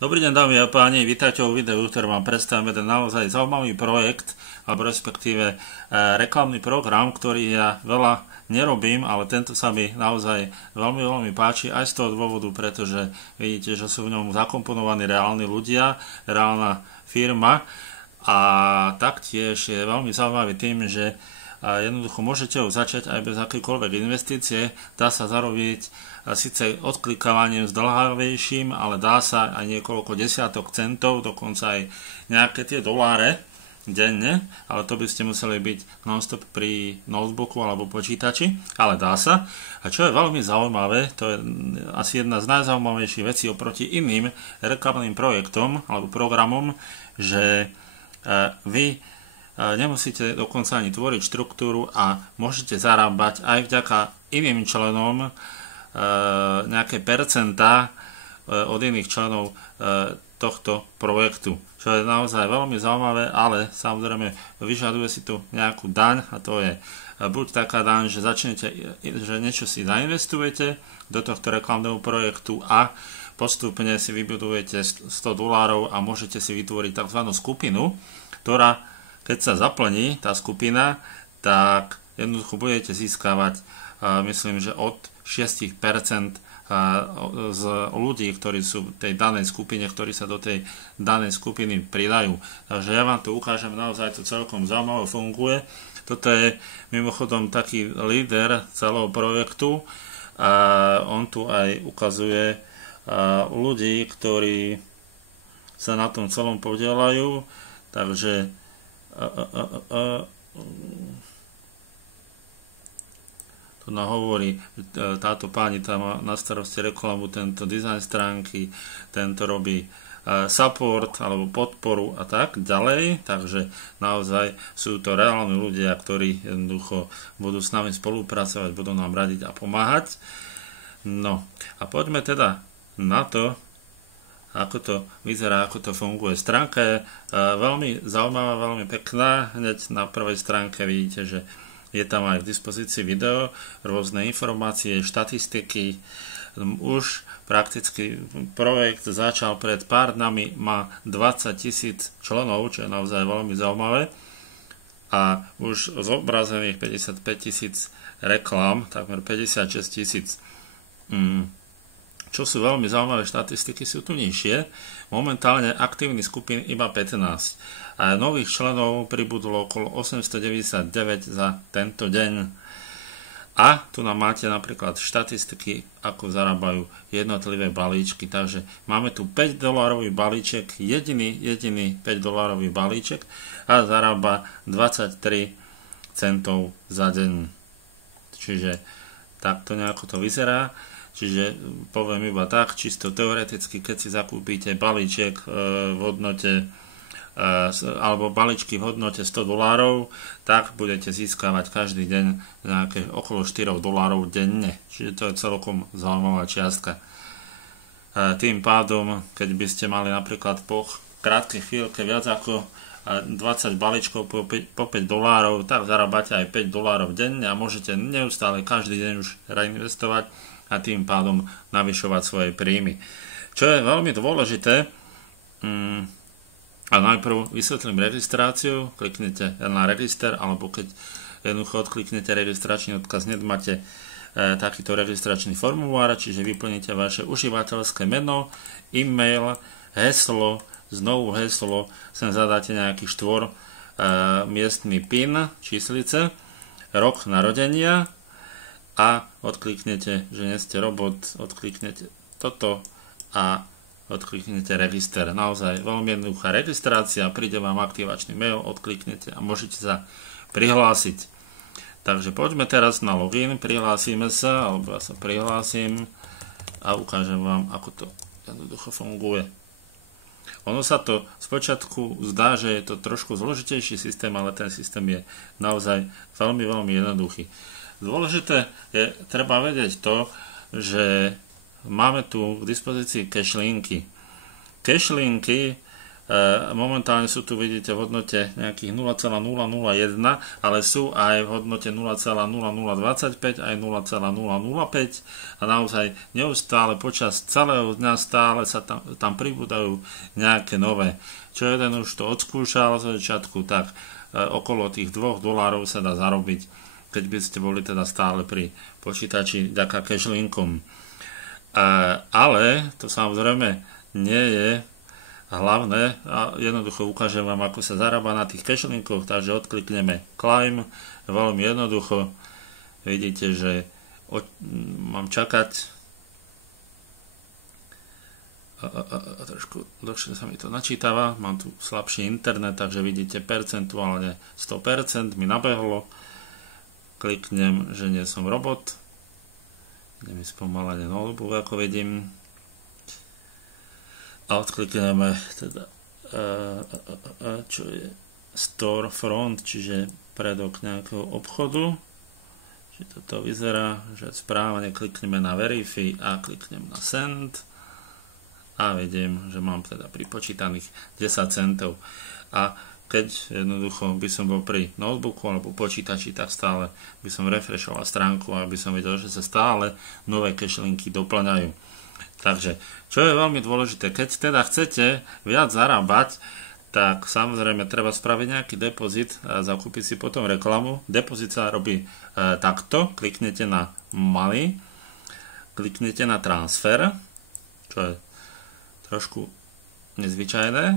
Dobrý deň, dámy a páni, vítajte vo videu, ktoré vám predstavím jeden naozaj zaujímavý projekt, alebo respektíve reklamný program, ktorý ja veľa nerobím, ale tento sa mi naozaj veľmi, veľmi páči aj z toho dôvodu, pretože vidíte, že sú v ňom zakomponovaní reálni ľudia, reálna firma a taktiež je veľmi zaujímavý tým, že jednoducho môžete ho začať aj bez akýkoľvek investície, dá sa zarobiť síce odklikávaním zdĺhavejším, ale dá sa aj niekoľko desiatok centov, dokonca aj nejaké tie doláre denne, ale to by ste museli byť non-stop pri notebooku alebo počítači, ale dá sa. A čo je veľmi zaujímavé, to je asi jedna z najzaujímavejších vecí oproti iným reklamným projektom alebo programom, že vy nemusíte dokonca ani tvoriť štruktúru a môžete zarábať aj vďaka iným členom nejaké percentá od iných členov tohto projektu. Čo je naozaj veľmi zaujímavé, ale samozrejme vyžaduje si tu nejakú daň a to je buď taká daň, že že niečo si zainvestujete do tohto reklamného projektu a postupne si vybudujete $100 a môžete si vytvoriť tzv. Skupinu, ktorá keď sa zaplní tá skupina, tak jednoducho budete získavať myslím, že od 6% z ľudí, ktorí sú v tej danej skupine, ktorí sa do tej danej skupiny pridajú. Takže ja vám tu ukážem, naozaj to celkom zaujímavé funguje. Toto je mimochodom taký líder celého projektu a on tu aj ukazuje ľudí, ktorí sa na tom celom podielajú. Takže to nám hovorí, táto páni tam má na starosti reklamu, tento dizajn stránky, tento robí support alebo podporu a tak ďalej, takže naozaj sú to reálni ľudia, ktorí jednoducho budú s nami spolupracovať, budú nám radiť a pomáhať. No a poďme teda na to, ako to vyzerá, ako to funguje. Stránka je veľmi zaujímavá, veľmi pekná. Hneď na prvej stránke vidíte, že je tam aj k dispozícii video, rôzne informácie, štatistiky. Už prakticky projekt začal pred pár dňami, má 20 000 členov, čo je naozaj veľmi zaujímavé. A už zobrazených 55 000 reklám, takmer 56 000. Čo sú veľmi zaujímavé štatistiky, sú tu nižšie. Momentálne aktívnych skupín iba 15. A nových členov pribudlo okolo 899 za tento deň. A tu nám máte napríklad štatistiky, ako zarábajú jednotlivé balíčky. Takže máme tu $5 balíček, jediný $5 balíček a zarába 23 centov za deň. Čiže takto nejako to vyzerá. Čiže poviem iba tak, čisto teoreticky, keď si zakúpite balíček v hodnote alebo balíčky v hodnote $100, tak budete získavať každý deň nejaké okolo $4 denne. Čiže to je celkom zaujímavá čiastka. Tým pádom, keď by ste mali napríklad po krátkej chvíľke viac ako 20 balíčkov po $5, tak zarábate aj $5 denne a môžete neustále každý deň už reinvestovať a tým pádom navyšovať svoje príjmy. Čo je veľmi dôležité, a najprv vysvetlím registráciu, kliknete na register, alebo keď jednoducho odkliknete registračný odkaz, hneď máte takýto registračný formulár, čiže vyplníte vaše užívateľské meno, e-mail, heslo, znovu heslo, sem zadáte nejaký miestny PIN, číslice, rok narodenia, a odkliknete, že nie ste robot, odkliknete toto a odkliknete register. Naozaj veľmi jednoduchá registrácia, príde vám aktivačný mail, odkliknete a môžete sa prihlásiť. Takže poďme teraz na login, prihlásime sa, alebo ja sa prihlásim a ukážem vám, ako to jednoducho funguje. Ono sa to spočiatku zdá, že je to trošku zložitejší systém, ale ten systém je naozaj veľmi, veľmi jednoduchý. Dôležité je, treba vedieť to, že máme tu k dispozícii cache linky. Cache linky Momentálne sú tu, vidíte, v hodnote nejakých 0,001, ale sú aj v hodnote 0,0025 aj 0,005 a naozaj neustále počas celého dňa stále sa tam pribúdajú nejaké nové. Čo jeden už to odskúšal z začiatku, tak okolo tých $2 sa dá zarobiť, keď by ste boli teda stále pri počítači vďaka cashlinkom. Ale to samozrejme nie je hlavné a jednoducho ukážem vám, ako sa zarába na tých cashlinkoch, takže odklikneme Climb, veľmi jednoducho, vidíte, že mám čakať trošku dlhšie sa mi to načítava, mám tu slabší internet, takže vidíte percentuálne 100% mi nabehlo, kliknem, že nie som robot, ide mi spomalenie notebook, ako vidím, a odklikneme teda čo je storefront, čiže predok nejakého obchodu, čiže toto vyzerá, že správne, klikneme na verify a kliknem na send a vidím, že mám teda pripočítaných 10 centov a keď jednoducho by som bol pri notebooku alebo počítači, tak stále by som refreshoval stránku, aby som videl, že sa stále nové cashlinky doplňajú. Takže, čo je veľmi dôležité, keď teda chcete viac zarábať, tak samozrejme treba spraviť nejaký depozit a zakúpiť si potom reklamu. Depozit sa robí takto, kliknete na Money, kliknete na Transfer, čo je trošku nezvyčajné,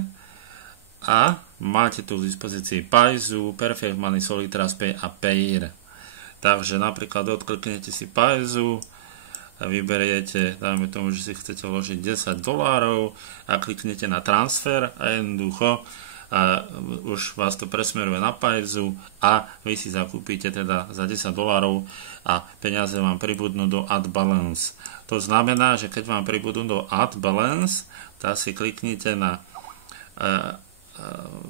a máte tu v dispozícii Paizu, Perfect Money, Solitrust Pay a Payeer. Takže napríklad odkliknete si Paizu, a vyberiete, dáme tomu, že si chcete vložiť $10 a kliknete na transfer a jednoducho už vás to presmeruje na Paizu a vy si zakúpite teda za $10 a peniaze vám pribudnú do Add Balance. To znamená, že keď vám pribudnú do Add Balance, tak si kliknite na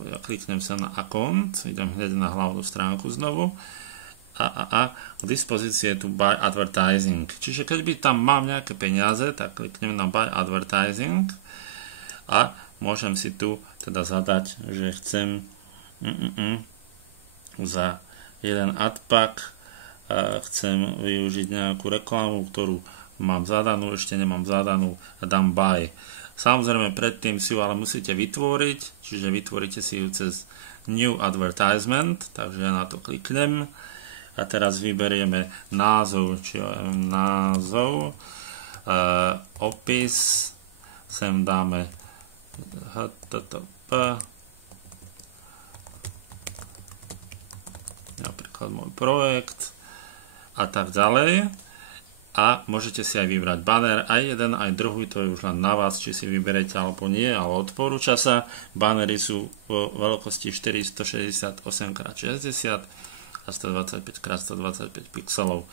ja kliknem sa na Account, idem hneď na hlavnú stránku znovu a k dispozícii je tu Buy Advertising. Čiže keď by tam mám nejaké peniaze, tak kliknem na Buy Advertising a môžem si tu teda zadať, že chcem za jeden adpack chcem využiť nejakú reklamu, ktorú mám zadanú, ešte nemám zadanú a dám Buy. Samozrejme predtým si ju ale musíte vytvoriť, čiže vytvoríte si ju cez New Advertisement, takže ja na to kliknem. A teraz vyberieme názov, opis, sem dáme http, napríklad môj projekt a tak ďalej. A môžete si aj vybrať banner, aj jeden, aj druhý, to je už len na vás, či si vyberete alebo nie, ale odporúča sa. Bannery sú vo veľkosti 468x60 a 125x125 pixelov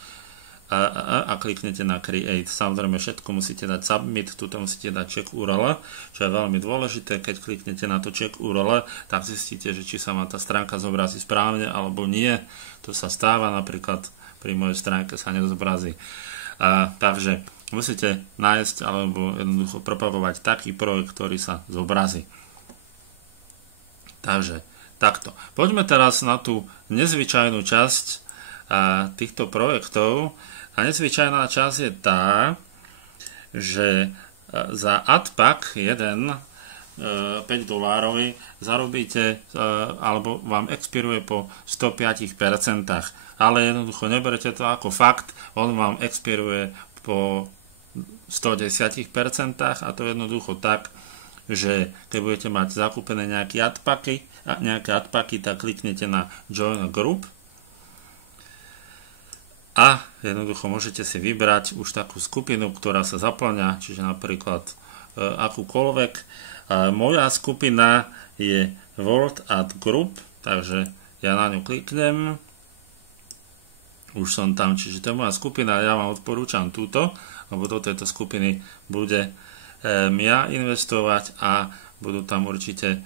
a kliknete na Create. Samozrejme všetko musíte dať Submit, tuto musíte dať check URL, čo je veľmi dôležité. Keď kliknete na to check URL, tak zistíte, že či sa vám tá stránka zobrazí správne alebo nie. To sa stáva, napríklad pri mojej stránke sa nezobrazí. Takže musíte nájsť alebo jednoducho propagovať taký projekt, ktorý sa zobrazí. Takže takto. Poďme teraz na tú nezvyčajnú časť týchto projektov. A nezvyčajná časť je tá, že za adpack 1 $5 zarobíte alebo vám expiruje po 105%. Ale jednoducho neberete to ako fakt, on vám expiruje po 110% a to jednoducho tak, že keď budete mať zakúpené nejaké adpacky, tak kliknete na Join a Group a jednoducho môžete si vybrať už takú skupinu, ktorá sa zaplňa, čiže napríklad akúkoľvek. Moja skupina je World Ad Group, takže ja na ňu kliknem, už som tam, čiže to je moja skupina, ja vám odporúčam túto, lebo do tejto skupiny bude ja investovať a budú tam určite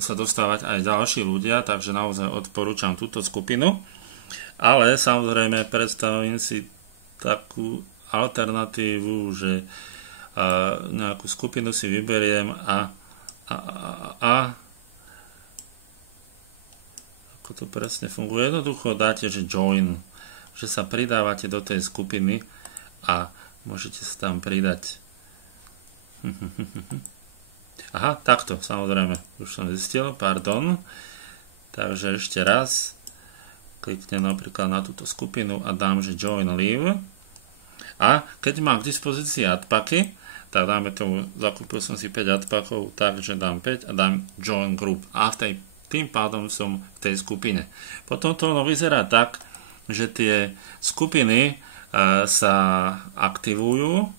sa dostávať aj ďalší ľudia, takže naozaj odporúčam túto skupinu. Ale samozrejme predstavím si takú alternatívu, že nejakú skupinu si vyberiem a a ako to presne funguje. Jednoducho dáte, že join, že sa pridávate do tej skupiny a môžete sa tam pridať. Aha, takto, samozrejme, už som zistil, pardon. Takže ešte raz kliknem napríklad na túto skupinu a dám, že join live. A keď mám k dispozícii adpacky, tak dáme tomu, zakúpil som si 5 adpackov, takže dám 5 a dám join group. A tým pádom som v tej skupine. Potom to vyzerá tak, že tie skupiny sa aktivujú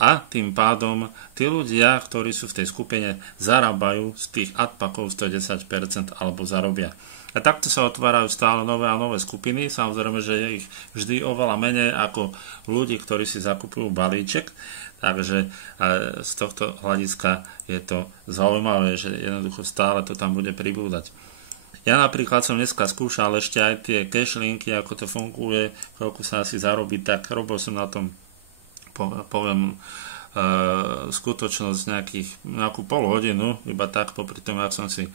a tým pádom tí ľudia, ktorí sú v tej skupine, zarábajú z tých adpackov 110% alebo zarobia. A takto sa otvárajú stále nové a nové skupiny. Samozrejme, že je ich vždy oveľa menej ako ľudí, ktorí si zakupujú balíček. Takže z tohto hľadiska je to zaujímavé, že jednoducho stále to tam bude pribúdať. Ja napríklad som dneska skúšal ešte aj tie cash linky, ako to funguje, koľko sa asi zarobí, tak robil som na tom, poviem, skutočnosť nejakú pol hodinu, iba tak popri tom, ak som si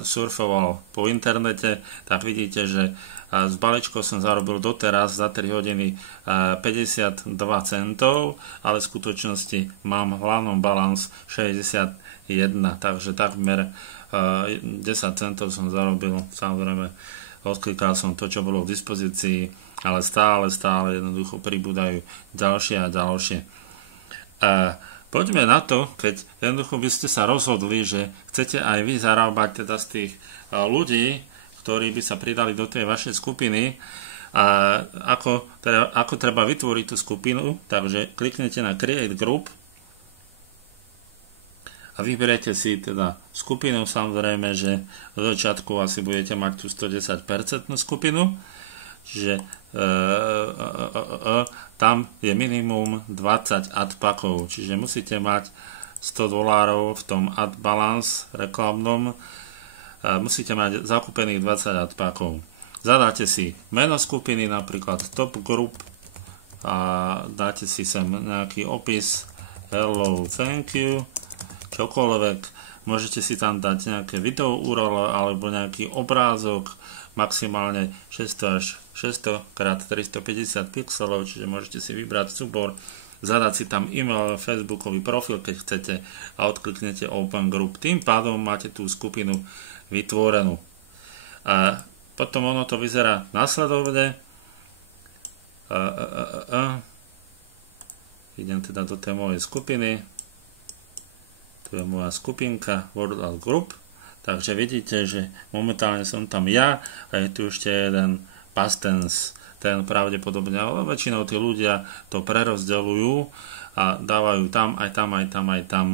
surfoval po internete, tak vidíte, že z balíčkov som zarobil doteraz za 3 hodiny 52 centov, ale v skutočnosti mám v hlavnom balans 61, takže takmer 10 centov som zarobil. Samozrejme, odklikal som to, čo bolo v dispozícii, ale stále jednoducho pribúdajú ďalšie a ďalšie. Poďme na to, keď jednoducho by ste sa rozhodli, že chcete aj vy zarábať teda z tých ľudí, ktorí by sa pridali do tej vašej skupiny, a ako treba vytvoriť tú skupinu. Takže kliknete na Create Group a vyberiete si teda skupinu. Samozrejme, že do začiatku asi budete mať tú 110% skupinu, čiže tam je minimum 20 adpackov, čiže musíte mať $100 v tom ad balance reklamnom, musíte mať zakúpených 20 adpackov. Zadáte si meno skupiny, napríklad Top Group, a dáte si sem nejaký opis, hello, thank you, čokoľvek. Môžete si tam dať nejaké video URL alebo nejaký obrázok, maximálne 600 až 600 x 350 pixelov, čiže môžete si vybrať súbor, zadať si tam e-mail, facebookový profil, keď chcete, a odkliknete Open Group. Tým pádom máte tú skupinu vytvorenú. A potom ono to vyzerá následovne. Idem teda do tej mojej skupiny. Tu je moja skupinka World Group. Takže vidíte, že momentálne som tam ja a je tu ešte jeden past tense. Ten pravdepodobne, ale väčšinou tí ľudia to prerozdeľujú a dávajú tam, aj tam, aj tam, aj tam,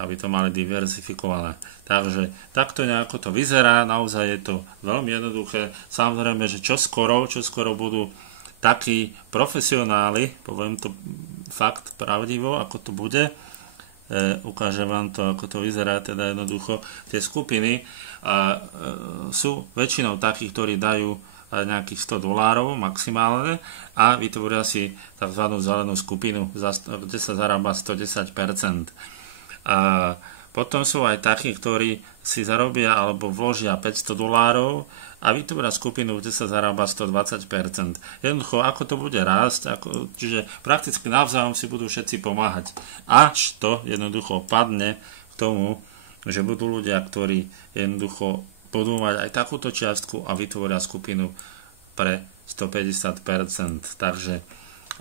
aby to mali diverzifikované. Takže takto nejako to vyzerá, naozaj je to veľmi jednoduché. Samozrejme, že čoskoro budú takí profesionáli, poviem to fakt pravdivo, ako to bude, ukážem vám to, ako to vyzerá, teda jednoducho tie skupiny sú väčšinou takí, ktorí dajú nejakých $100 maximálne a vytvoria si tzv. Zelenú skupinu, kde sa zarába 110%. A potom sú aj takí, ktorí si zarobia alebo vložia $500 a vytvoria skupinu, kde sa zarába 120%. Jednoducho, ako to bude rásť, čiže prakticky navzájom si budú všetci pomáhať. Až to jednoducho padne k tomu, že budú ľudia, ktorí jednoducho budú mať aj takúto čiastku a vytvoria skupinu pre 150%. Takže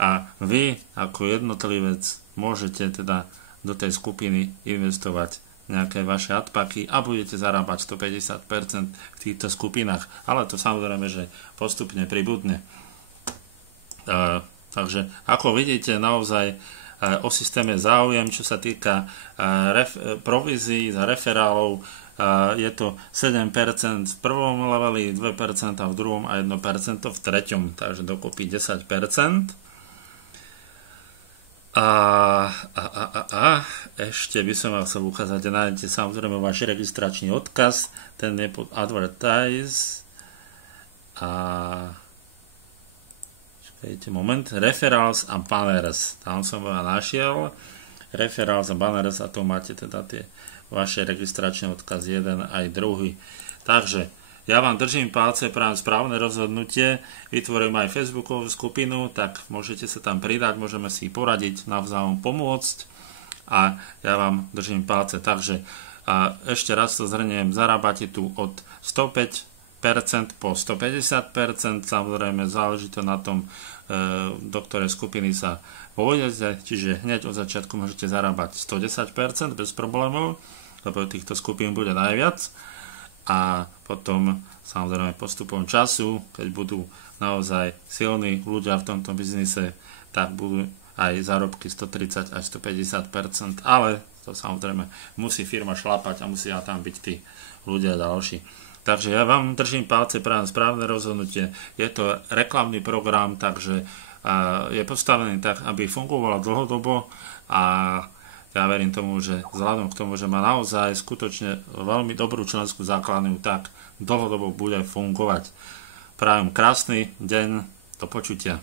a vy ako jednotlivec môžete teda do tej skupiny investovať nejaké vaše adpacky a budete zarábať 150% v týchto skupinách. Ale to samozrejme, že postupne pribudne. Takže ako vidíte, naozaj o systéme záujem, čo sa týka provízií za referálov. Je to 7% v prvom leveli, 2% v druhom a 1% v treťom, takže dokopy 10%. Ešte by som vám chcel ukázať, nájdete samozrejme váš registračný odkaz, ten je pod Advertise a čakajte moment, Referrals a Banners, tam som ho našiel. referrals a banners a to máte teda tie vaše registračné odkaz jeden aj druhý. Takže ja vám držím palce, prajem správne rozhodnutie, vytvorím aj Facebookovú skupinu, tak môžete sa tam pridať, môžeme si poradiť, navzájom pomôcť a ja vám držím palce. Takže a ešte raz to zhrniem, zarábate tu od 105% po 150%, samozrejme záleží to na tom, do ktorej skupiny sa pôjdete, čiže hneď od začiatku môžete zarábať 110% bez problémov, lebo týchto skupín bude najviac. A potom samozrejme postupom času, keď budú naozaj silní ľudia v tomto biznise, tak budú aj zárobky 130 až 150%, ale to samozrejme musí firma šlapať a musia tam byť tí ľudia ďalší. Takže ja vám držím palce, prajem správne rozhodnutie. Je to reklamný program, takže je postavený tak, aby fungoval dlhodobo a ja verím tomu, že vzhľadom k tomu, že má naozaj skutočne veľmi dobrú členskú základňu, tak dlhodobo bude fungovať. Prajem krásny deň, do počutia.